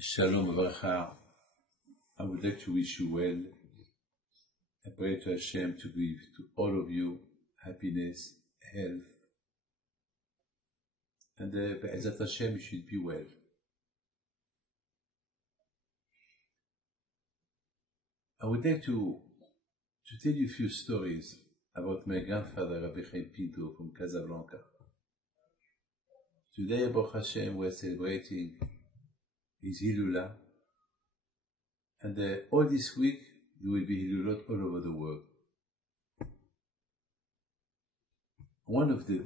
Shalom Avracha. I would like to wish you well. I pray to Hashem to give to all of you happiness, health, and Be'ezat Hashem you should be well. I would like to tell you a few stories about my grandfather, Rabbi Chaim Pinto from Casablanca. Today, Baruch Hashem, we are celebrating his Hilula, and all this week there will be Hilulot all over the world. One of the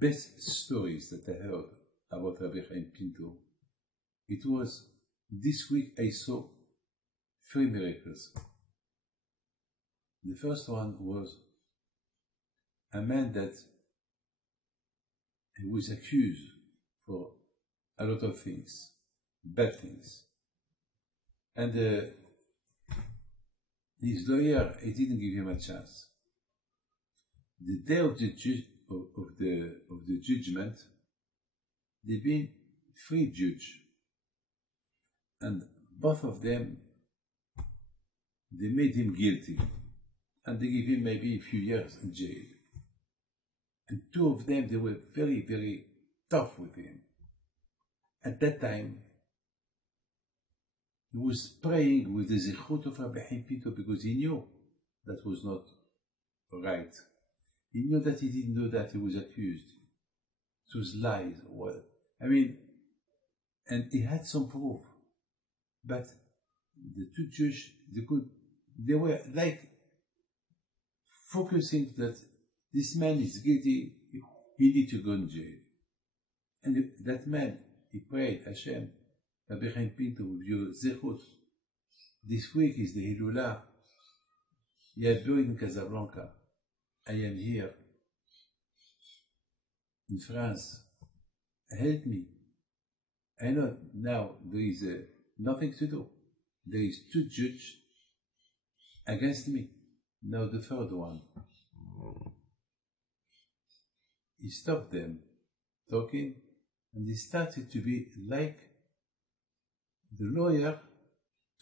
best stories that I heard about Rabbi Chaim Pinto, it was this week I saw 3 miracles. The first one was a man that he was accused for a lot of things, bad things. And his lawyer, he didn't give him a chance. The day of the judgment, there been 3 judges, and both of them, they made him guilty, and they gave him maybe a few years in jail. And 2 of them, they were very, very tough with him. At that time, he was praying with the zichut of Rabbi Chaim Pinto because he knew that was not right. He knew that he didn't know that he was accused. It was lies. And he had some proof. But the 2 judges, they were like focusing that this man is guilty, he needs to go in jail. And that man, he prayed, Hashem, Rabbi Chaim Pinto, with your zechut. This week is the Hilula. You are buried in Casablanca. I am here in France. Help me. I know now there is nothing to do. There is 2 judges against me. Now the 3rd one. He stopped them talking, and he started to be like the lawyer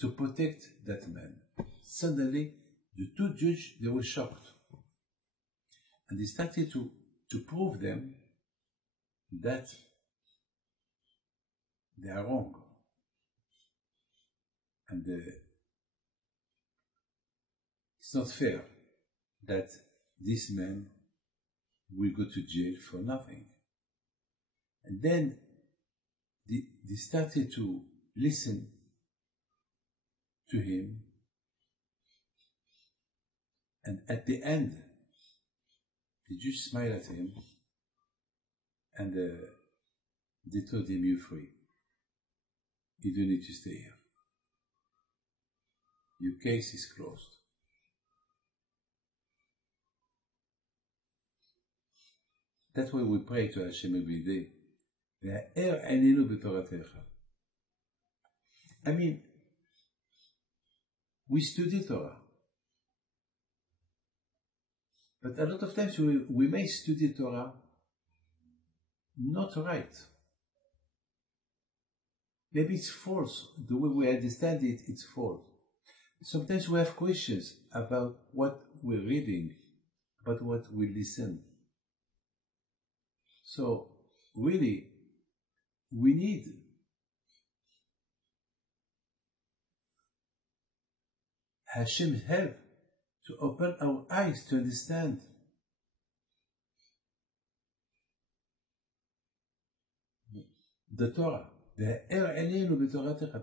to protect that man. Suddenly, the 2 judges, they were shocked. And he started to prove them that they are wrong. And it's not fair that this man will go to jail for nothing. And then they started to listen to him, and at the end, they just smiled at him, and they told him, "You're free. You don't need to stay here. Your case is closed." That's why we pray to Hashem every day. We study Torah. But a lot of times we may study Torah not right. Maybe it's false. The way we understand it, it's false. Sometimes we have questions about what we're reading, about what we listen. So, really, we need Hashem's help to open our eyes to understand. The Torah.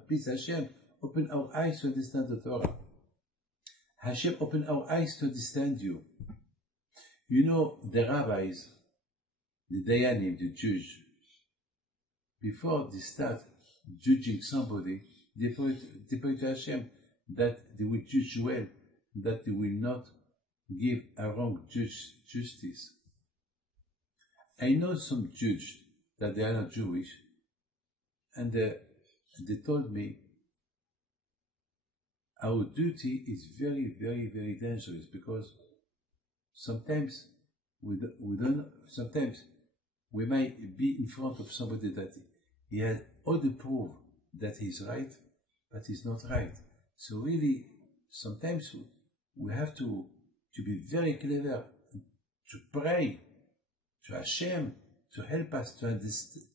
Please, Hashem, open our eyes to understand the Torah. Hashem, open our eyes to understand you. You know, the rabbis, the Dayanim, the judge, before they start judging somebody, they pray to Hashem that they will judge well, that they will not give a wrong justice. I know some judges that they are not Jewish, and they told me our duty is very, very, very dangerous, because sometimes we might be in front of somebody that he has all the proof that he's right, but he's not right. So really, sometimes we have to be very clever, to pray to Hashem to help us to understand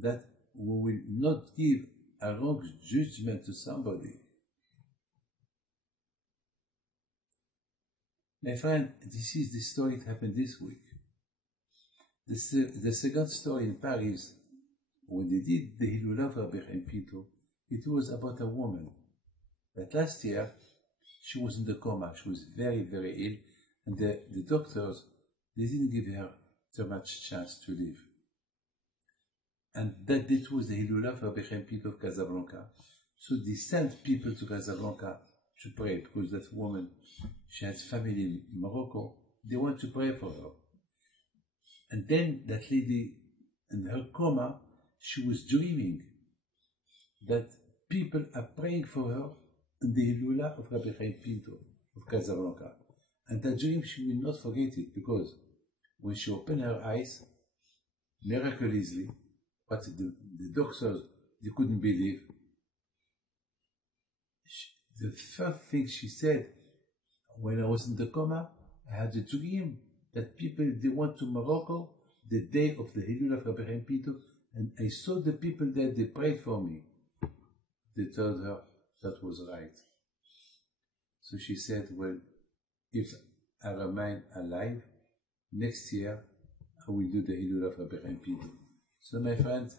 that we will not give a wrong judgment to somebody. My friend, this is the story that happened this week. The second story in Paris, when they did the Hilula for Chaim Pinto, it was about a woman. But last year, she was in the coma. She was very, very ill. And the doctors, they didn't give her too much chance to live. And that was the Hilula for Chaim Pinto of Casablanca. So they sent people to Casablanca to pray, because that woman, she has family in Morocco. They want to pray for her. And then that lady, in her coma, she was dreaming that people are praying for her in the Hilula of Rabbi Chaim Pinto of Casablanca. And that dream, she will not forget it, because when she opened her eyes, miraculously, but the doctors, they couldn't believe. The first thing she said, when I was in the coma, I had a dream that people, they went to Morocco the day of the Hilula of Rabbi Chaim Pinto, and I saw the people there, they prayed for me. They told her that was right. So she said, well, if I remain alive, next year I will do the Hilula of Rabbi Chaim Pinto. So my friend,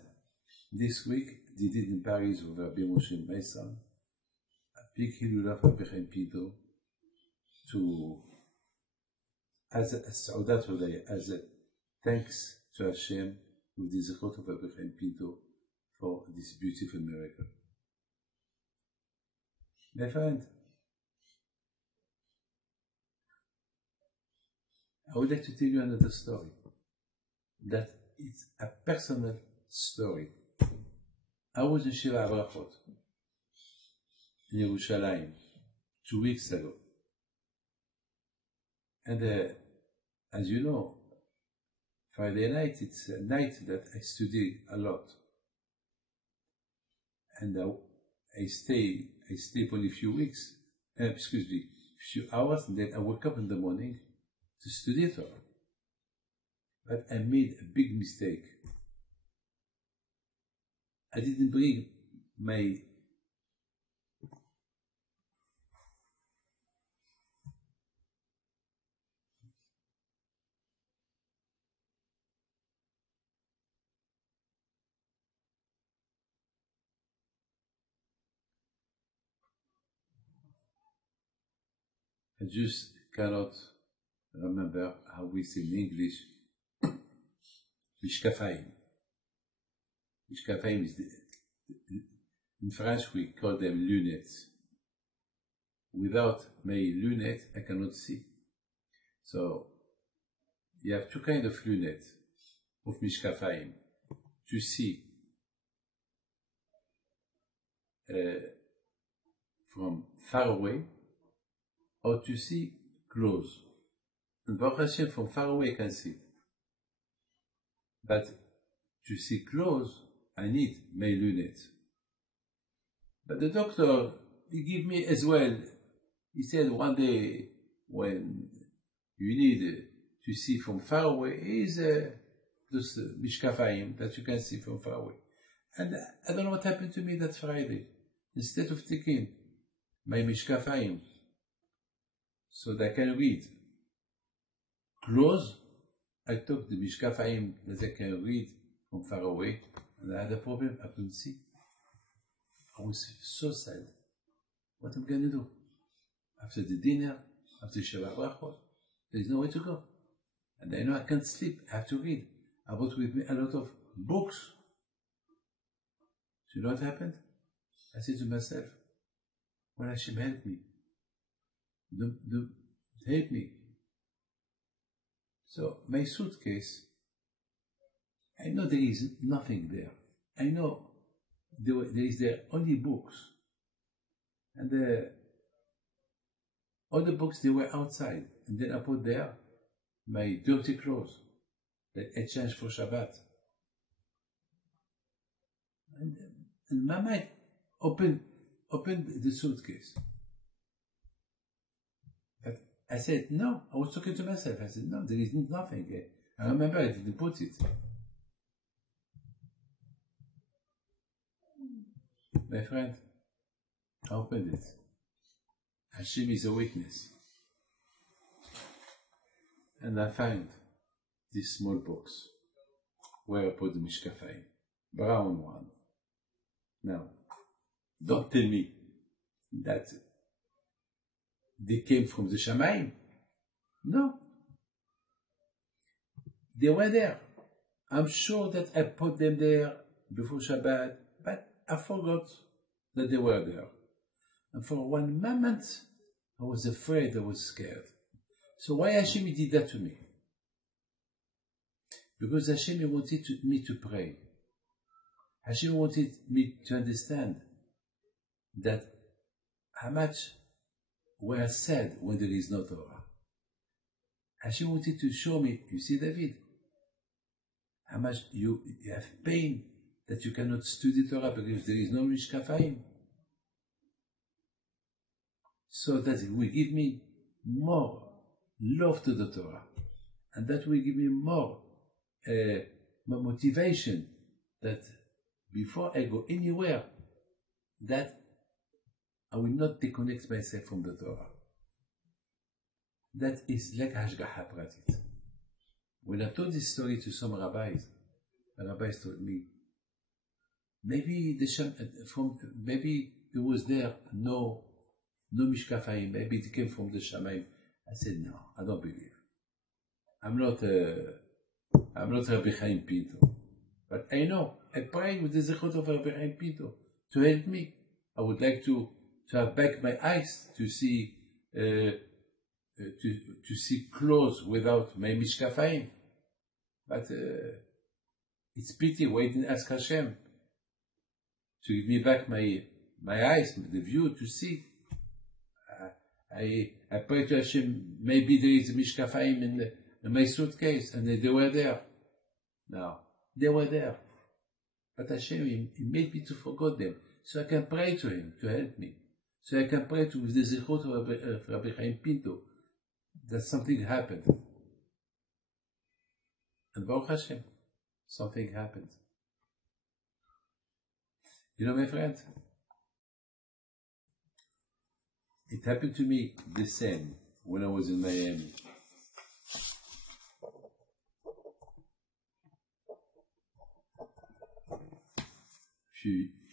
this week they did in Paris with Rabbi Moshe, my son, a big Hilula of Rabbi Chaim Pinto, as a Saudat Hodaya, as a thanks to Hashem with the Zechot of Rabbi Chaim Pinto for this beautiful miracle. My friend, I would like to tell you another story. That it's a personal story. I was in Shiva Abrachot in Yerushalayim 2 weeks ago. And as you know, Friday night, it's a night that I study a lot. And I stay for only a few weeks, few hours, and then I wake up in the morning to study Torah. But I made a big mistake. I didn't bring my I just cannot remember how we say in English, Mishkafayim. Mishkafayim is in French we call them lunettes. Without my lunettes, I cannot see. So, you have two kinds of lunettes of Mishkafayim. To see from far away, or to see close. And Baruch Hashem, from far away I can see. But to see close, I need my lunettes. But the doctor, he gave me as well. He said one day, when you need to see from far away, is those mishkafayim that you can see from far away. And I don't know what happened to me that Friday. Instead of taking my mishkafayim, so that I can read close, I took the mishkafayim that I can read from far away, and I had a problem, I couldn't see. I was so sad. What am I going to do? After the dinner, after Shabbat Brachot, there is nowhere to go. And I know I can't sleep, I have to read. I brought with me a lot of books. So you know what happened? I said to myself, well, Hashem, help me. Help me. So my suitcase, I know there is nothing there. I know there is there only books. And all the books, they were outside. And then I put there my dirty clothes that I changed for Shabbat. And my mind open the suitcase. But I said, no, I was talking to myself. I said, no, there is nothing. I remember I didn't put it. My friend, I opened it. Hashem is a witness. And I found this small box where I put the mishkafayim, brown one. Now, don't tell me that they came from the Shamayim. No. They were there. I'm sure that I put them there before Shabbat, but I forgot that they were there. And for one moment, I was afraid, I was scared. So why Hashem did that to me? Because Hashem wanted me to pray. Hashem wanted me to understand that how much were said when there is no Torah. Hashem wanted to show me, you see, David, how much you have pain that you cannot study Torah because there is no mishkafayim. So that it will give me more love to the Torah, and that will give me more motivation that before I go anywhere, that I will not disconnect myself from the Torah. That is like Hashgacha Pratit. When I told this story to some rabbis, the rabbis told me, maybe maybe there was there no mishkafayim, maybe it came from the Shamayim. I said, no, I don't believe. I'm not Rabbi Chaim Pinto. But I know, I pray with the zechut of Rabbi Chaim Pinto to help me. I would like to have back my eyes to see to see close without my mishkafayim. But it's pity why I didn't ask Hashem to give me back my eyes, the view to see. I pray to Hashem, maybe there is a mishkafayim in my suitcase, and they were there. No, they were there. But Hashem, He made me to forget them, so I can pray to Him to help me. So I can pray with the zechut of Rabbi Chaim Pinto that something happened. And Baruch Hashem, something happened. You know, my friend, it happened to me the same when I was in Miami.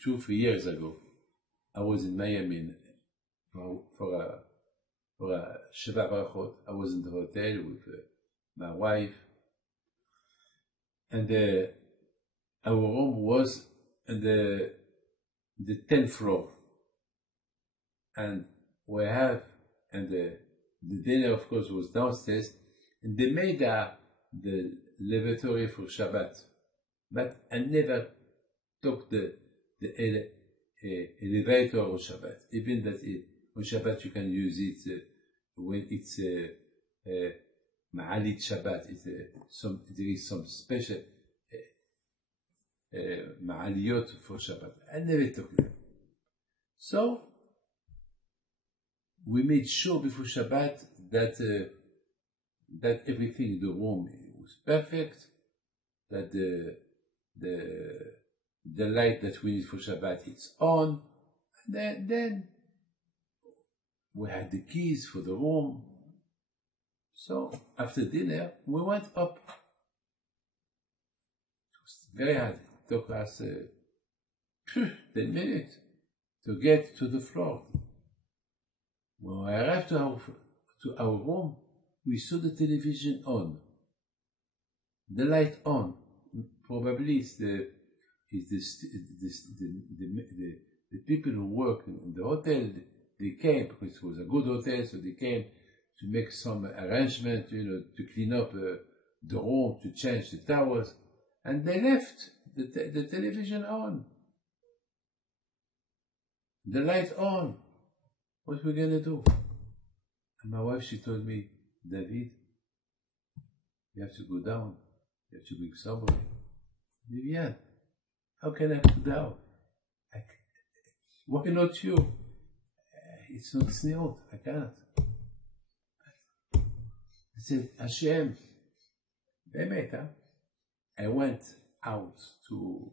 Two or 3 years ago, I was in Miami for a Shabbat Barachot. I was in the hotel with my wife, and our room was on the 10th floor, and the dinner, of course, was downstairs, and they made the lavatory for Shabbat, but I never took the elevator on Shabbat. Even that on Shabbat you can use it when it's Ma'alit Shabbat. There is some special Ma'aliyot for Shabbat. I never took them. So we made sure before Shabbat that everything in the room was perfect, that the light that we need for Shabbat is on, and then we had the keys for the room. So after dinner we went up. It was very hard. It took us 10 minutes to get to the floor. When we arrived to our room, we saw the television on, the light on. Probably it's the people who work in the hotel. They came because it was a good hotel, so they came to make some arrangement, to clean up the room, to change the towels, and they left the television on, the light on. What we're gonna do? And my wife, she told me, David, you have to go down. You have to bring somebody. Vivian, how can I go down? Why not you? It's not sneot, I cannot. I said, Hashem, באמת, huh? I went out to,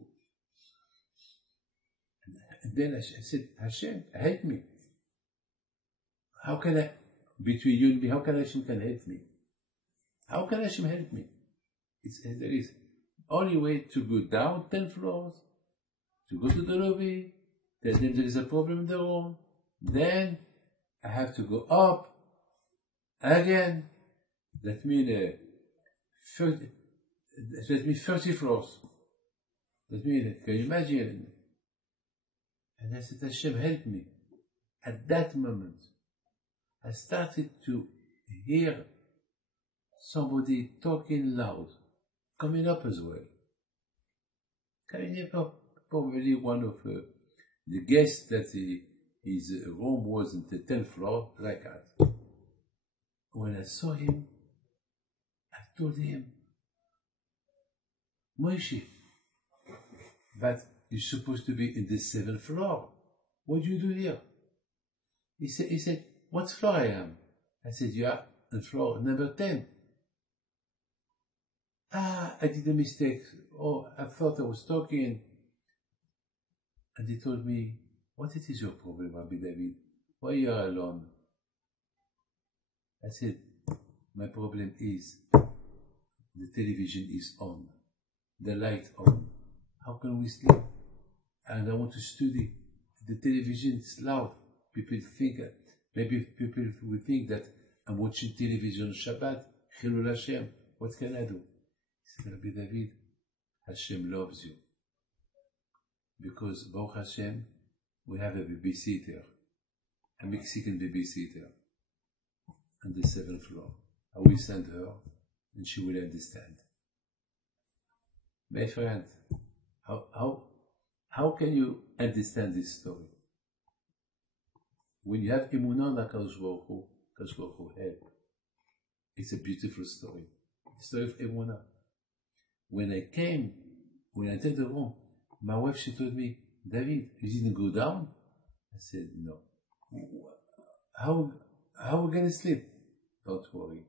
and then I said, Hashem, help me. How can I, between you and me, how can Hashem can help me? How can Hashem help me? There is only way to go down 10 floors, to go to the lobby, tell them there is a problem in the room, then I have to go up again. That means 30 floors. That means, can you imagine? And I said, Hashem, help me. At that moment, I started to hear somebody talking loud, coming up as well. Coming up, probably one of the guests that his room was in the 10th floor, like that. When I saw him, I told him, Moshe, but you're supposed to be in the 7th floor. What do you do here? He said, what floor I am? I said, you are on floor number 10. I did a mistake. Oh, I thought I was talking. And he told me, what is your problem, Rabbi David? Why you are alone? I said, my problem is the television is on, the light on. How can we sleep? And I want to study. The television is loud. People think, maybe people will think that I'm watching television on Shabbat. Chilul Hashem. What can I do? He said, Rabbi David, Hashem loves you. Because Baruch Hashem, we have a babysitter, a Mexican babysitter, on the 7th floor. I will send her, and she will understand. My friend, how can you understand this story? When you have Emunah on HaKadosh Baruch Hu, HaKadosh Baruch Hu help. It's a beautiful story. The story of Emunah. When I entered the room, my wife, she told me, David, you didn't go down? I said, no. How are we going to sleep? Don't worry.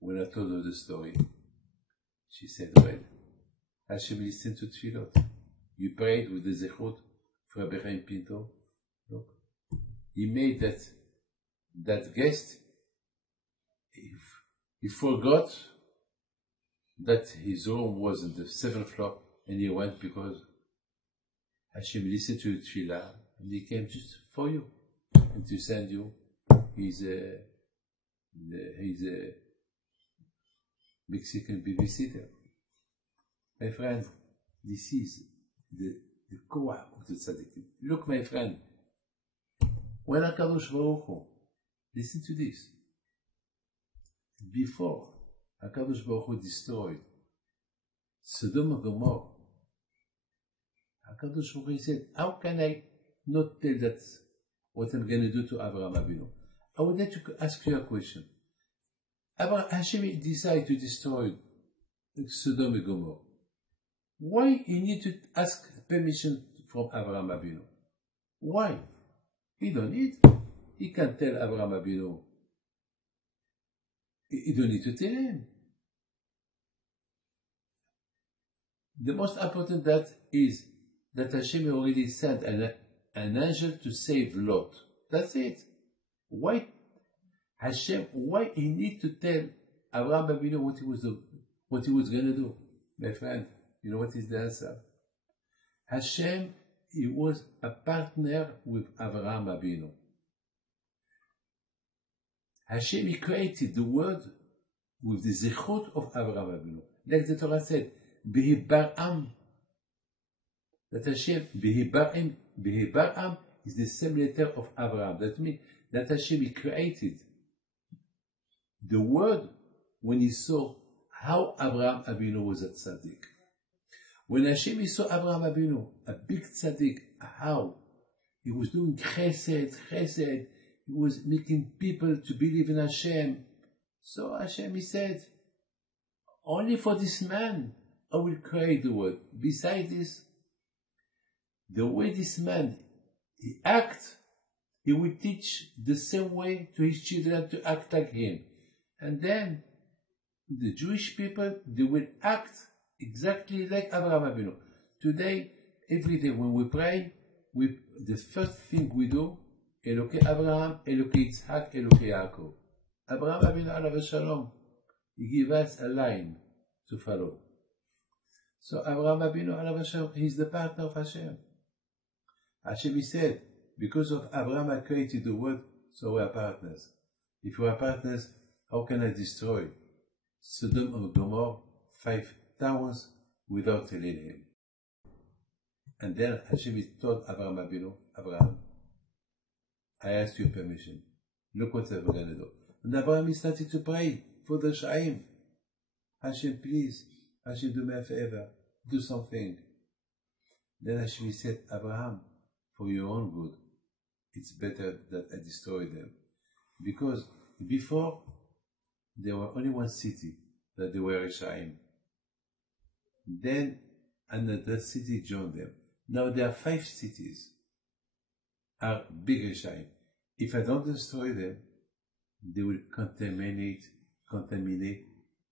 When I told her the story, she said, well, Hashem listened to Tfilot. You prayed with the Zechut for Rabbi Chaim Pinto. Look. He made that guest, he forgot that his room was in the 7th floor, and he went because Hashem listened to Tfilah, and he came just for you, and to send you his Mexican babysitter. My friend, this is the core of the Tzaddikim. Look, my friend, when HaKadosh Baruch Hu, listen to this, before HaKadosh Baruch Hu destroyed Sodom and Gomorrah, HaKadosh Baruch Hu said, how can I not tell that what I'm going to do to Avraham Avinu? I would like to ask you a question. Hashem decided to destroy Sodom and Gomorrah. Why he need to ask permission from Avraham Avinu? Why? He don't need. He can tell Avraham Avinu. He don't need to tell him. The most important that is that Hashem already sent an angel to save Lot. That's it. Why why he need to tell Avraham Avinu what he was going to do? My friend, you know what is the answer? Hashem, he was a partner with Avraham Avinu. Hashem, he created the world with the zechut of Avraham Avinu. Like the Torah said, Behibaram. That Hashem, Behibaram is the same letter of Avraham. That means that Hashem, he created the world when he saw how Avraham Avinu was a tzaddik. When Hashem saw Avraham Avinu, a big tzaddik, how he was doing chesed, he was making people to believe in Hashem. So Hashem, he said, only for this man I will create the world. Besides this, the way this man he will teach the same way to his children to act like him. And then the Jewish people, they will act exactly like Abraham Avinu. Today, every day when we pray, the first thing we do, Elokei Abraham, Elokei Yitzhak, Elokei Yaakov. Abraham Avinu alav shalom, he gave us a line to follow. So Abraham Avinu alav shalom, he's the partner of Hashem. Hashem, he said, because of Abraham I created the world, so we are partners. If we are partners, how can I destroy Sodom and Gomorrah 5 towns without telling him? And then Hashem told Abraham Avinu, Abraham, I asked your permission. Look what I'm going to do. And Abraham started to pray for the Shaim. Hashem, please, Hashem, do me a favor, do something. Then Hashem said, Abraham, for your own good, it's better that I destroy them. Because before, there were only one city that they were Reshaim. Then another city joined them. Now there are 5 cities are big Reshaim. If I don't destroy them, they will contaminate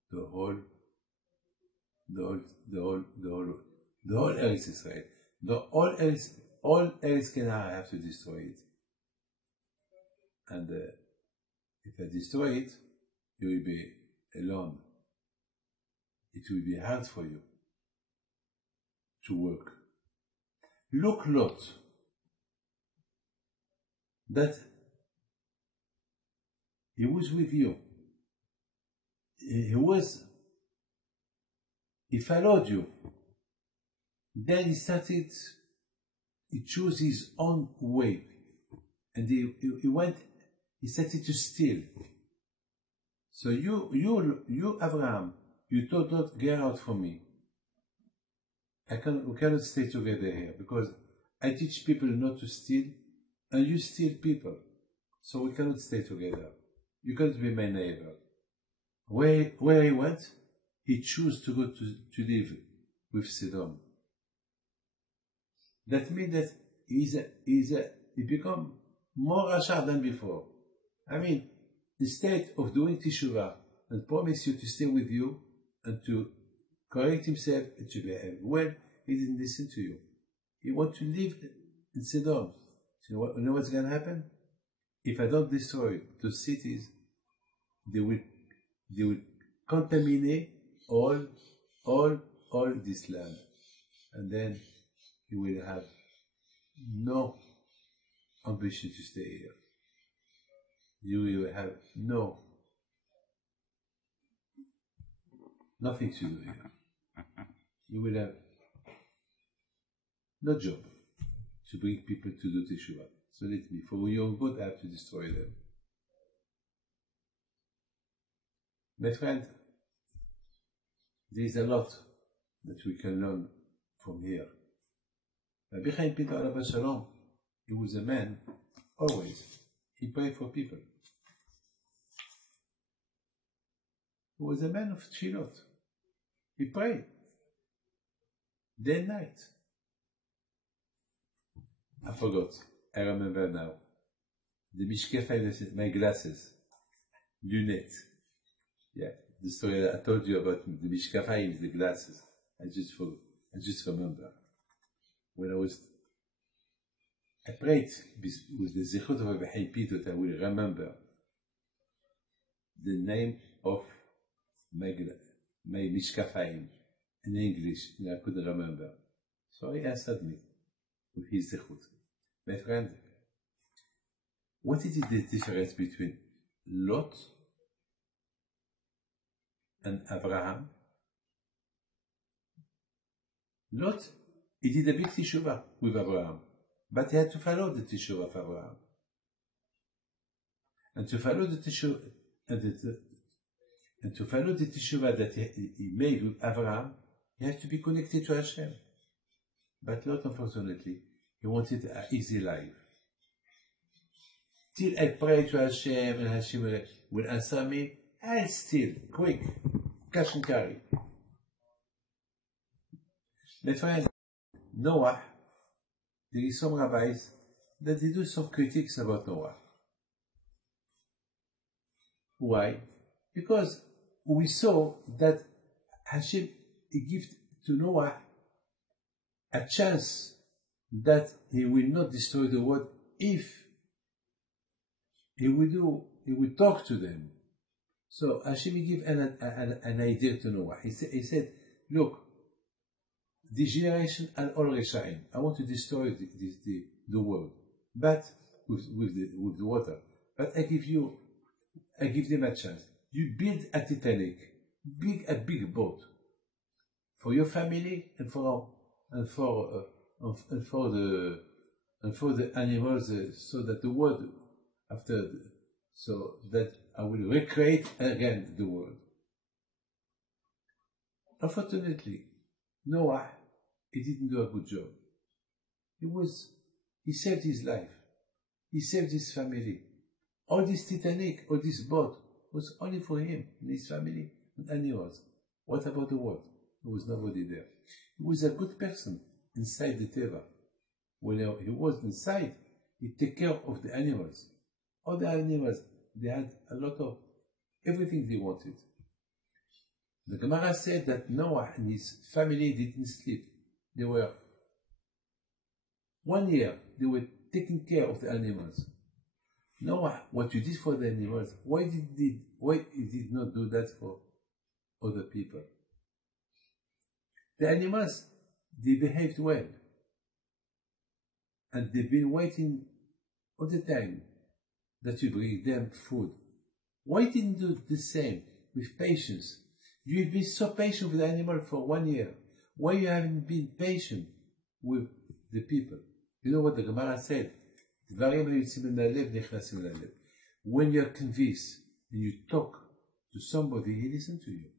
the whole Eretz Israel. All Eretz Canaan, I have to destroy it. And if I destroy it, you will be alone. It will be hard for you to work. Look, Lot, that he was with you. He followed you. Then he chose his own way. And he started to steal. So you, Abraham, you told Lot, get out from me. We cannot stay together here because I teach people not to steal, and you steal people. So we cannot stay together. You cannot be my neighbor. Where he went, he chose to go to live with Sodom. That means that he become more Rasha than before. I mean, instead of doing Teshuvah and promise you to stay with you and to correct himself and to behave well, he didn't listen to you. He wants to live in Sodom. So you know what's going to happen? If I don't destroy those cities, they will contaminate all this land, and then you will have no ambition to stay here. You will have nothing to do here. You will have no job to bring people to do Teshuvah. So let me, for your own good, I have to destroy them. My friend, there is a lot that we can learn from here. Rabbi Chaim Pinto alav shalom, he was a man, always, he prayed for people. He was a man of tefillot. He prayed day and night. I forgot. I remember now. The mishkefay, my glasses, lunettes. Yeah, the story that I told you about the mishkafayim, the glasses. I just remember. When I prayed with the zichut of Rabbi Chaim Pinto that I will remember the name of my mishkafayim in English, and I couldn't remember. So he answered me with his zichut. My friend, what is the difference between Lot and Abraham? Lot, he did a big teshuvah with Abraham, but he had to follow the teshuvah of Abraham. And to follow the teshuvah, that he made with Abraham, he has to be connected to Hashem. But Lot, unfortunately, he wanted an easy life. Till I pray to Hashem and Hashem will answer me, I steal, quick, cash and carry. My friend, Noah, there is some rabbis that they do some critiques about Noah. Why? Because we saw that Hashem gave to Noah a chance that he will not destroy the world if he will talk to them. So Hashem gave an idea to Noah. He said, look, the generation are all Reshaim. I want to destroy the world, but with the water. But I give them a chance. You build a Titanic, a big boat for your family and for the animals, so that the world so that I will recreate again the world. Unfortunately, Noah, he didn't do a good job. He saved his life. He saved his family. All this Titanic, all this boat was only for him and his family and animals. What about the world? There was nobody there. He was a good person inside the Teva. When he was inside, he took care of the animals. All the animals, they had a lot of everything they wanted. The Gemara said that Noah and his family didn't sleep. They were 1 year, they were taking care of the animals. Noah, what you did for the animals, why you did not do that for other people? The animals, they behaved well. And they've been waiting all the time that you bring them food. Why didn't you do the same with patience? You've been so patient with the animal for 1 year. Why you haven't been patient with the people? You know what the Gemara said? When you're convinced and you talk to somebody, he listens to you.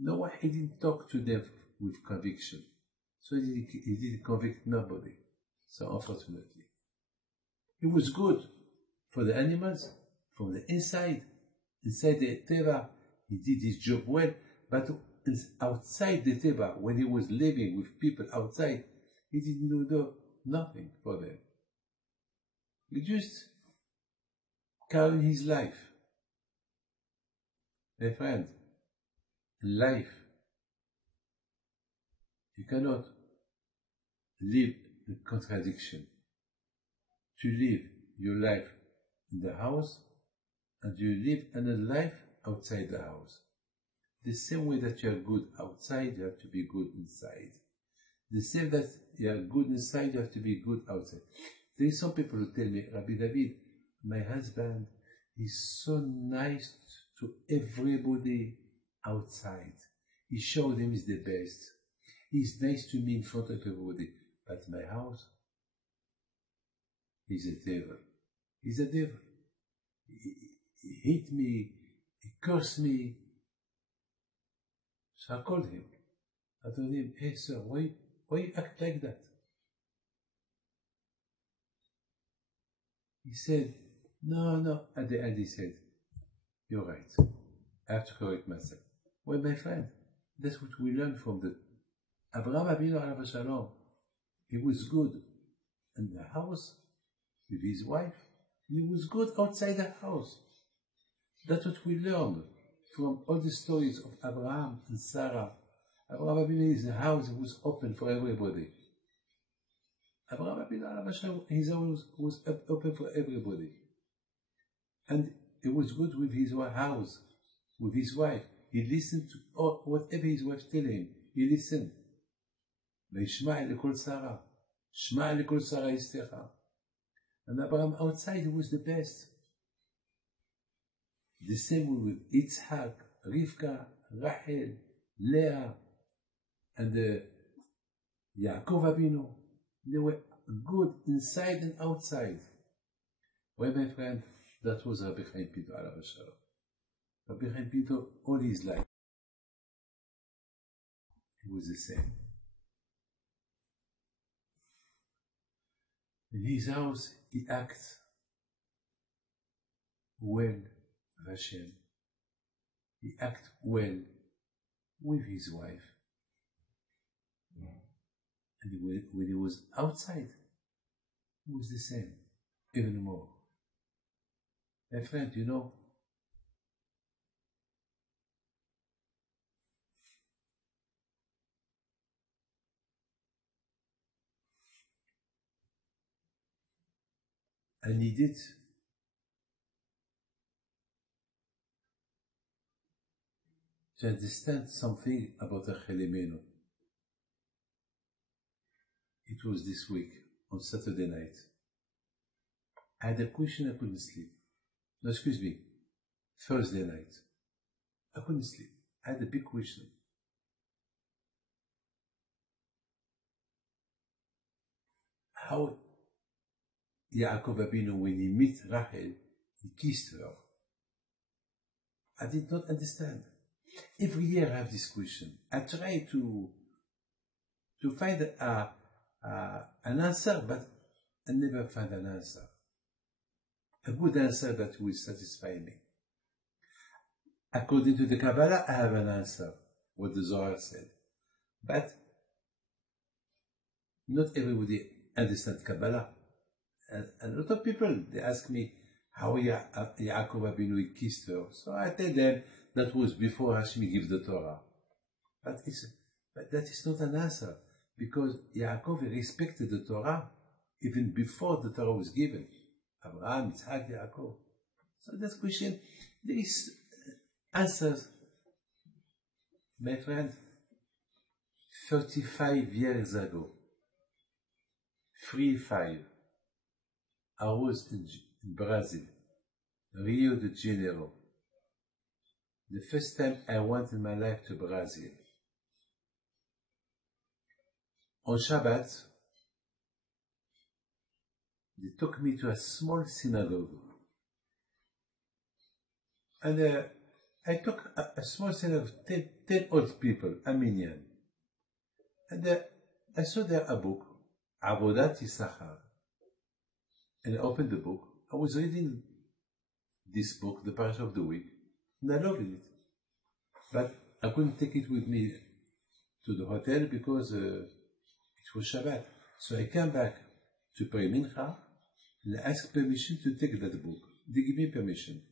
Noah, he didn't talk to them with conviction. So he didn't convict nobody. So unfortunately, it was good for the animals from the inside the Teva. He did his job well, but outside the Teva, when he was living with people outside, he didn't do nothing for them. He just carried his life. My friend, life, you cannot live in contradiction. To live your life in the house and you live another life outside the house. The same way that you are good outside, you have to be good inside. The same that you are good inside, you have to be good outside. There is some people who tell me, Rabbi David, my husband is so nice to everybody outside. He showed them he's the best. He's nice to me in front of everybody. But my house, he's a devil. He's a devil. He hit me. He cursed me. So I called him. I told him, hey sir, why you act like that? He said, no. At the end he said, you're right. I have to correct myself. Well, my friend, that's what we learned from the Abraham Avinu alav shalom. He was good in the house with his wife. He was good outside the house. That's what we learned from all the stories of Abraham and Sarah. Abraham Avinu's house was open for everybody. Abraham Avinu alav shalom, his house was open for everybody. And it was good with his house, with his wife. He listened to whatever his wife tell him. He listened. וישמע לכל שרה, שמע לכל שרה אשתך. And Abraham outside was the best. The same with Yitzhak, Rivka, Rachel, Leah, and Yaakov Avinu. They were good inside and outside. Well, my friend, that was Rabbi Chaim Pinto alav shalom. Rabbi Chaim Pinto, all his life, he was the same. In his house, he acts well with Hashem. He acts well with his wife. And when he was outside, was the same, even more. My friend, you know, I needed to understand something about Achelimenu. It was this week, on Saturday night. I had a question, I couldn't sleep. No, excuse me, Thursday night. I couldn't sleep. I had a big question. How Yaakov Abinu, when he met Rachel, he kissed her. I did not understand. Every year I have this question. I try to find an answer, but I never find an answer. A good answer that will satisfy me. According to the Kabbalah, I have an answer, what the Zohar said. But not everybody understands Kabbalah. And a lot of people, they ask me how Yaakov Abinu kissed her. So I tell them that was before Hashem gave the Torah. But that is not an answer, because Yaakov respected the Torah even before the Torah was given. Abraham, Yitzhak, Yaakov. So that question, there is answers. My friend, 35 years ago, 35, I was in Brazil, Rio de Janeiro. The first time I went in my life to Brazil. On Shabbat, they took me to a small synagogue. And I took a small synagogue of 10 old people, Armenian. And I saw there a book, Avodat Yisachar. And I opened the book. I was reading this book, the Parasha of the Week, and I loved it. But I couldn't take it with me to the hotel because it was Shabbat. So I came back to pray Mincha and I asked permission to take that book. They gave me permission.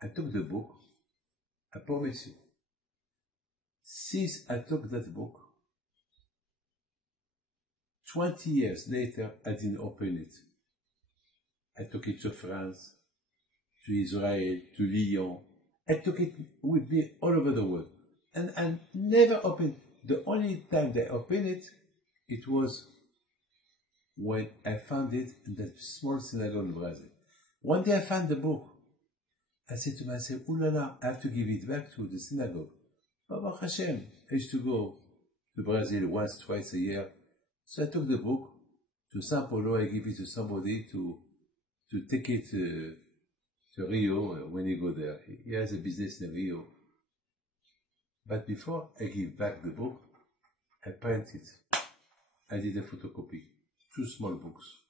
I took the book. I promise you. Since I took that book, 20 years later, I didn't open it. I took it to France, to Israel, to Lyon. I took it with me all over the world. And I never opened it. The only time that I opened it, it was when I found it in that small synagogue in Brazil. One day I found the book. I said to myself, "Ooh la la, I have to give it back to the synagogue." Baruch Hashem, I used to go to Brazil once, twice a year. So I took the book to Sao Paulo. I give it to somebody to take it to Rio when he go there. He has a business in Rio. But before I give back the book, I print it. I did a photocopy. 2 small books.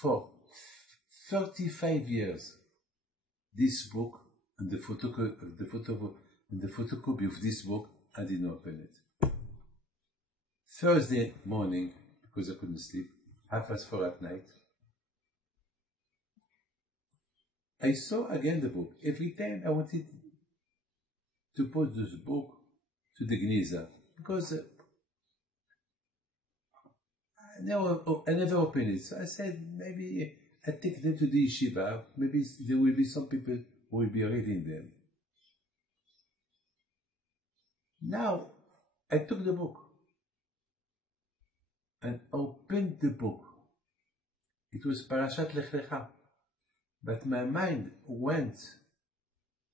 For 35 years, this book and the photocopy of this book, I didn't open it. Thursday morning, because I couldn't sleep, 4:30 at night, I saw again the book. Every time I wanted to post this book to the Gniza, because I never opened it. So I said, maybe I take them to the yeshiva, maybe there will be some people who will be reading them. Now, I took the book and opened the book. It was Parashat Lech Lecha, but my mind went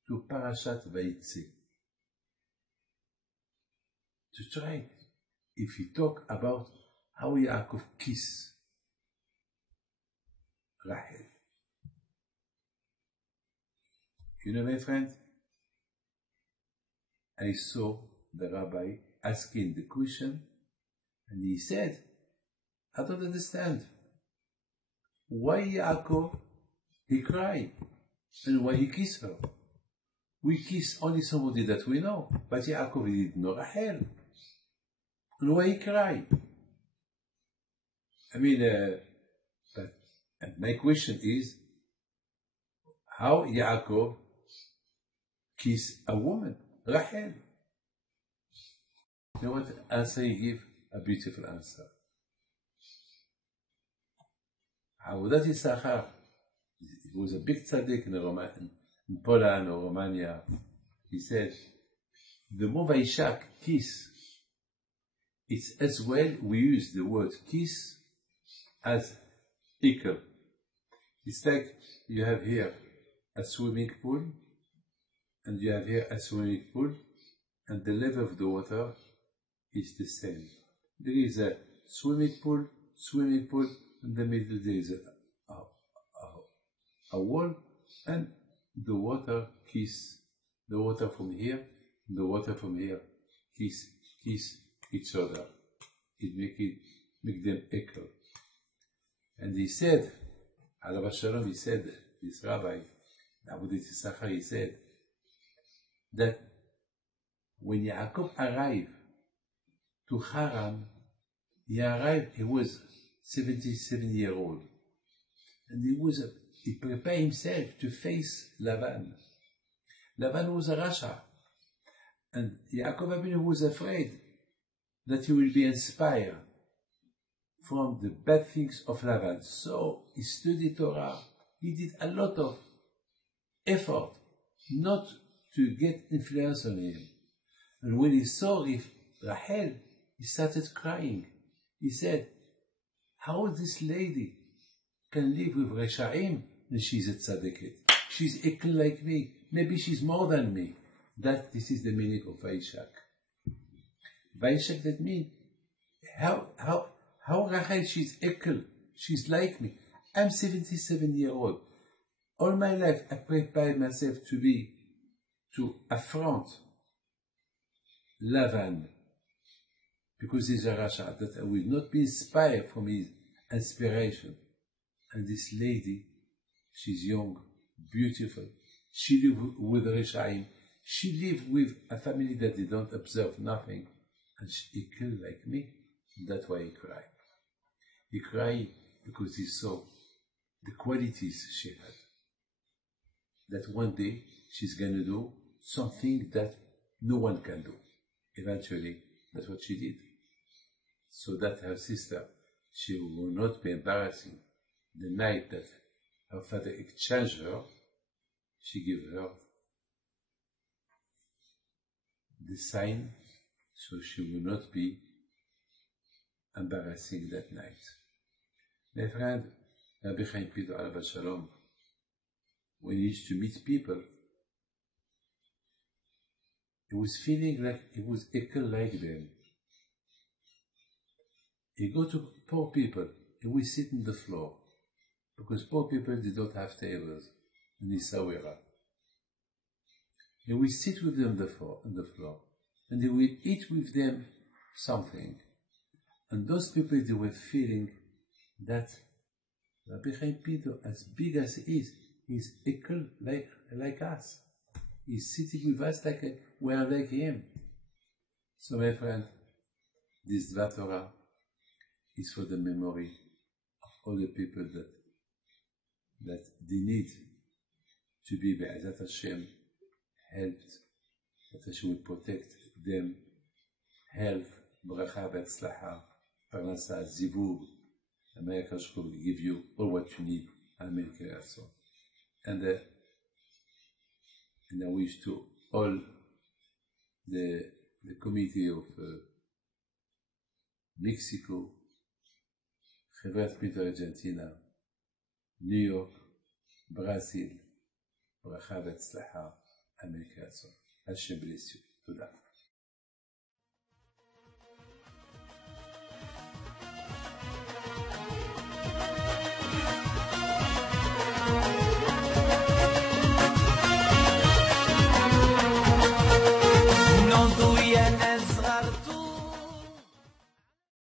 to Parashat Vayitze to try if he talk about how Yaakov kissed Rachel. You know, my friend, I saw the rabbi asking the question, and he said, I don't understand. Why Yaakov, he cried, and why he kissed her? We kiss only somebody that we know, but Yaakov didn't know Rachel. And why he cried? I mean, but and my question is, how Yaakov kissed a woman, Rachel? You know what answer he give? A beautiful answer. Avodat Yisachar, he was a big tzaddik in Poland or Romania. He said, the move Vaishak, kiss, it's as well, we use the word kiss as equal. It's like you have here a swimming pool, and you have here a swimming pool, and the level of the water is the same. There is a swimming pool, in the middle there is a wall, and the water kiss, the water from here, the water from here, kiss each other. It make them equal. And he said, Alav Shalom, he said, this rabbi, Avodat Yisachar, he said, that when Yaakov arrived to Haran, he was 77 years old. And he prepared himself to face Lavan. Lavan was a Rasha. And Yaakov Avinu was afraid that he will be inspired from the bad things of Lavan. So he studied Torah. He did a lot of effort not to get influence on him. And when he saw Rachel, he started crying. He said, how this lady can live with Reshaim and she's a tzaddikim? She's equal like me. Maybe she's more than me. This is the meaning of Vaishak. Vaishak, that means, how Rachel, she's equal. She's like me. I'm 77 years old. All my life, I prepared myself to affront Lavan, because he's a Rasha, that I will not be inspired from his inspiration. And this lady, she's young, beautiful. She lived with Reshaim. She lived with a family that they don't observe nothing. And he killed like me. That's why he cried. He cried because he saw the qualities she had. That one day she's going to do something that no one can do. Eventually, that's what she did. So that her sister, she will not be embarrassing. The night that her father exchanged her, she gave her the sign so she will not be embarrassing that night. My friend, Rabbi Chaim Pido Alav Shalom, when he used to meet people, he was feeling like he was equal like them. He go to poor people, he will sit on the floor, because poor people, they don't have tables in Isawira. He will sit with them on the floor, and he will eat with them something. And those people, they were feeling that Rabbi Chaim Pido, as big as he is, he's equal like us. He's sitting with us like we are like him. So my friend, this Dvar Torah is for the memory of all the people that they need to be Be'ezat Hashem, helped, that Hashem will protect them, health, bracha, be'atzlacha, parnasa, zivug, and may HaKadosh Baruch Hu give you all what you need, Amen. And I wish to all the committee of Mexico, Chevret Pinto Argentina, New York, Brazil, ברכה והצלחה, אמן כן רצון. השם bless you. תודה.